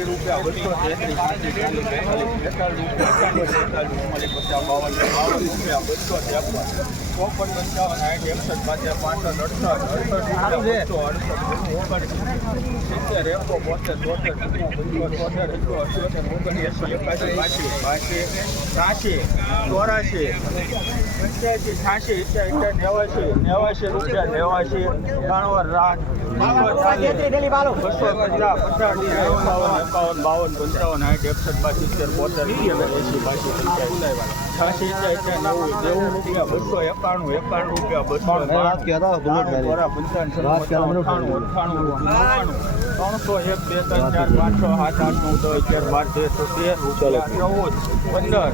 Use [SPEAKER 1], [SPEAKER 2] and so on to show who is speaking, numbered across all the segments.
[SPEAKER 1] તેત્રીસ રૂપિયા બસો રૂપિયા પચાસ બસો ચોપન પંચાવન સાઠ એકસઠ પાછળ પાંસઠ અડસઠ અડસઠ રૂપિયા બસો અડસઠ સિત્તેર એકો બોતેર પંચોતેર તોતેર એકસો અઠ્યોતેર ઓગણએંસી એકાસી બાસી બાસી ત્રાસી ચોરાસી પંચ્યાસી છ્યાસી ઇત્યાસી નેવાસી નેવાસી રૂપિયા નેવાસી ત્રણ રાત બસો પચાસ પચાસ એકાવન એકાવન બાવન પંચાવન સાઠ એકસઠ બાસી સિત્તેર બોતેર એસી બાસી છ્યાસી ઇત્યાસી નેવું નેવું રૂપિયા બસો એકાણું એકાણું રૂપિયા બસો પંચાવન અઠ્ઠાણું અઠ્ઠાણું નવ્વાણું ત્રણસો એક બે ત્રણ ચાર પાંચ છ સાત આઠ નવ દસ અગિયાર બાર તેર તેર ચૌદ પંદર.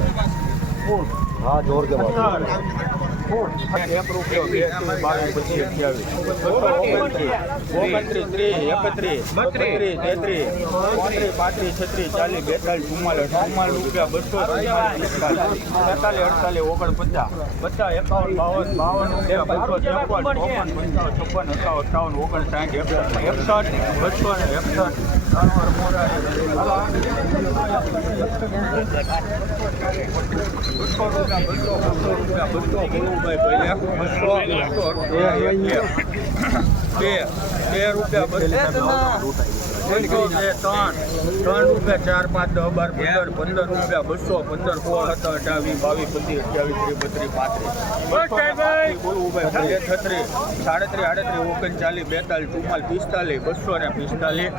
[SPEAKER 2] હા જોર કે
[SPEAKER 1] પંદર. એક ઓગણત્રીસ ત્રીસ એકત્રીસ બત્રીસ તેત્રીસ ચોત્રીસ પાંત્રીસ છત્રીસ ચાલીસ બેતાલીસ ચુમ્માલીસ ચુમ્માલીસ રૂપિયા, બસો તેતાલીસ અડતાલીસ ઓગણપચાસ પચાસ એકાવન બાવન બાવન બસો ત્રેપન ચોપન પંચાવન છપ્પન એકાવન અઠાવન ઓગણસાઠ એકસઠ એકસઠ બસો ને રૂપિયા, બસો રૂપિયા. ગુરુભાઈ પહેલા બસો બસો બે બે રૂપિયા બસો. બસો બે ત્રણ. ત્રણ રૂપિયા ચાર પાંચ દસ બાર પંદર પંદર રૂપિયા બસો પંદર સોળ હતા અઠાવીસ બાવીસ પચીસ અઠ્યાવીસ ત્રીસ બત્રીસ પાંત્રીસ. ગુરુભાઈ છત્રીસ. સાડત્રીસ આડત્રીસ ઓગણચાલીસ બેતાલીસ ચુમ્માલીસ પિસ્તાલીસ બસો ને પિસ્તાલીસ.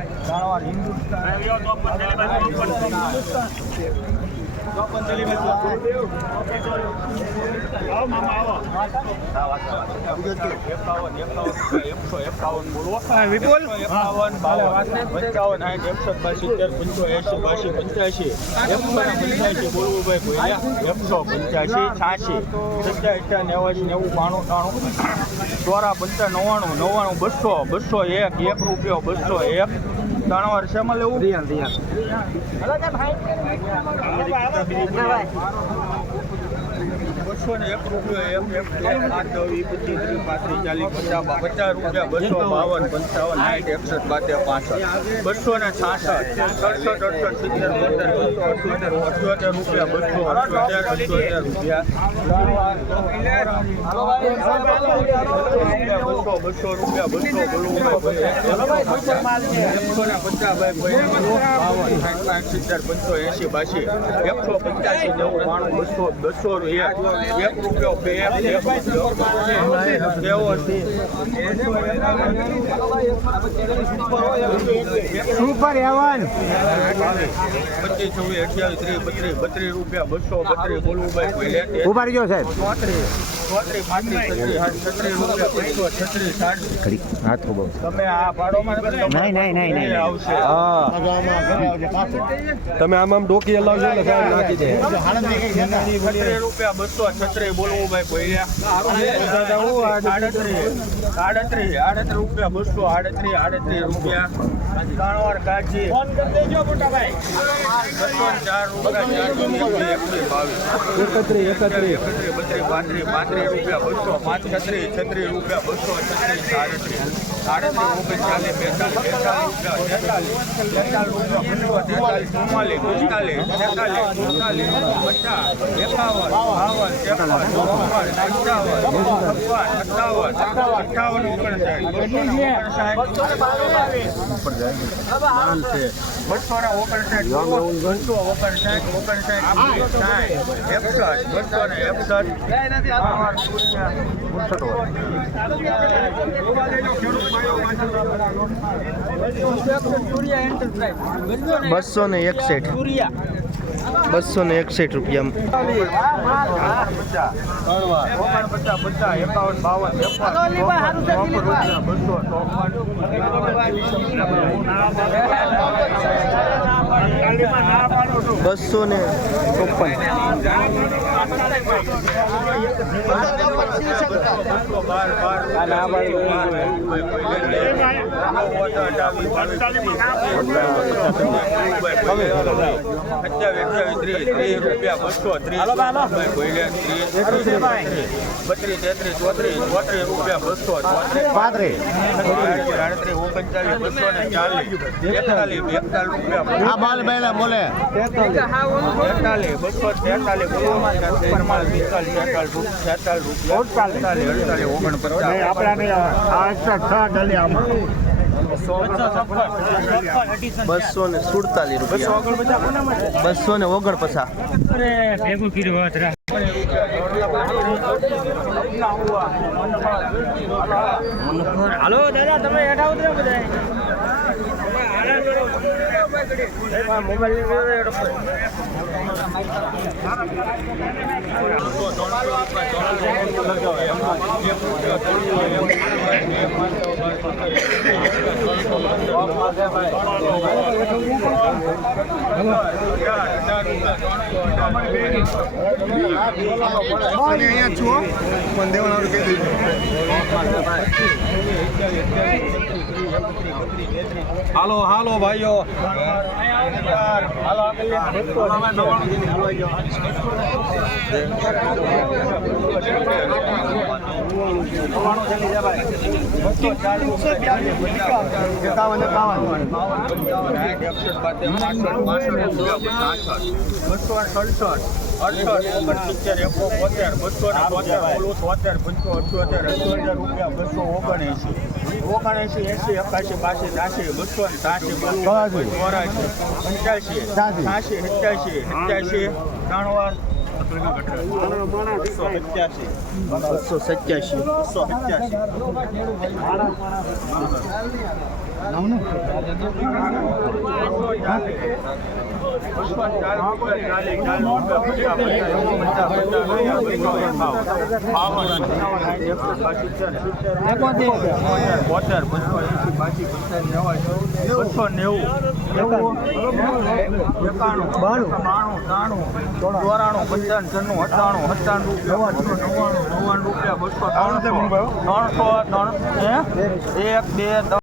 [SPEAKER 1] વિપુલ એકાવન બાવન પંચાવન સાઠ એકસઠ બાસી તેર પંચો એસી બાસી પંચ્યાસી એકસો પંચ્યાસી બોલવું ભાઈ ભોયા એકસો પંચ્યાસી છ્યાસી સત્યા અઠ્યા નેવાસી નેવું બાણું ત્રાણું ચોરા પંચા નવ્વાણું નવ્વાણું બસો બસો એક એક રૂપિયો બસો એક ત્રણ વાર શેમાં લેવું બસો ને એક રૂપિયો એક એક આઠ વીસ પચીસ ત્રીસ પાંત્રીસ ચાલીસ પચાસ પચાસ રૂપિયા બસો બાવન પંચાવન સાઠ એકસઠ બાતેર પાસઠ. બસો ને છાસઠ. સડસઠ અડસઠ સિત્તેર બોતેર બસો અઠ્યોતેર અઠ્યોતેર રૂપિયા બસો અઠ્યોતેર અઠ્યોતેર રૂપિયા. બસો બસો રૂપિયા બસો બોલવું એકસો ને પચાસ એસી બાસી એકસો પંચ્યાસી નેવું બાણું બસો બસો એક એક રૂપિયો બે
[SPEAKER 2] સુપર એવન
[SPEAKER 1] બત્રીસ બત્રીસ રૂપિયા બસો બત્રીસ બોલવું ભાઈ કોઈ
[SPEAKER 2] ઊભા રહેજો સાહેબ
[SPEAKER 1] ચોત્રીસ છત્રીસ રૂપિયા પંચો છત્રીસ સાઠ તમે આ ભાડોમાં
[SPEAKER 2] નહીં, નહીં, નહીં, નહીં.
[SPEAKER 1] આવશે.
[SPEAKER 2] હા.
[SPEAKER 3] તમે આમ આમ ડોકી હલાવજો ને સાહેબ નાખી દે.
[SPEAKER 1] રૂપિયા બસો છત્રી બોલવું ભાઈ આડત્રીસ આડત્રીસ રૂપિયા બસો આડત્રીસ આડત્રીસ રૂપિયા. ત્રણ વાર કાઢી બસો ચાર રૂપિયા ચાર બાવીસ
[SPEAKER 3] એકત્રીસ એકત્રીસ
[SPEAKER 1] એકત્રીસ બત્રીસ પાંત્રીસ પાંત્રીસ રૂપિયા બસો પાંચ છત્રીસ છત્રીસ રૂપિયા બસો છત્રીસ સાડત્રીસ સાડત્રીસ ઓગણચાલીસ બેતાલીસ ચુમ્માલીસ પિસ્તાલીસ તેતાલીસ ચુમ્માલીસ પચાસ એકાવન બાવન ત્રેપન ચોપન પંચાવન છપ્પન અઠાવન ઓગણસાઠ બસો ને ઓગણસાઠ બસો ને ઓગણસાઠ બસો ઓગણસાઠ ઓગણસાઠ સાઠ એકસઠ બસો ને એકસઠ
[SPEAKER 2] બસો ને એકસઠ બસો ને એકસઠ રૂપિયા
[SPEAKER 1] પચાસ પચાસ એકાવન બાવન ત્રેપન બસો
[SPEAKER 2] બસો ને ચોપન
[SPEAKER 1] તેત્રીસ ચોત્રીસ રૂપિયા બસો
[SPEAKER 2] પાંત્રીસ
[SPEAKER 1] આડત્રીસ ઓગણચાલીસ બસો ચાલીસ એકતાલીસ એકતાલીસ રૂપિયા
[SPEAKER 2] બાલ
[SPEAKER 1] તેતાલીસ બસો તેતાલીસ પિસ્તાલીસ તેતાલીસ
[SPEAKER 2] બસો ને સુડતાલીસ રૂપિયા. બસો ને ઓગણપચાસ.
[SPEAKER 4] હાલો દાદા તમે હેઠા ઉતરો બધા મોબાઈલ
[SPEAKER 2] અહીંયા છો પણ દેવાનું કહી
[SPEAKER 3] હાલો હાલો ભાઈઓ.
[SPEAKER 2] એકાવન એકાવન
[SPEAKER 1] ઓગણએંસી એંસી એકાશી બાસી ત્રાસી બસો ને ત્રાસી બસો ચોરાસી પંચ્યાસી છ્યાસી સત્યાસી સત્યાસી ત્રણ વાર બસો પચાસી
[SPEAKER 2] બસો સત્યાસી
[SPEAKER 1] બસો પચાસી ચોરાણું પંચાણું છન્નું અઠાણું અઠાણું બસો નવ્વાણું નવ્વાણું રૂપિયા બસો ત્રણસો ત્રણસો ત્રણ એક બે ત્રણ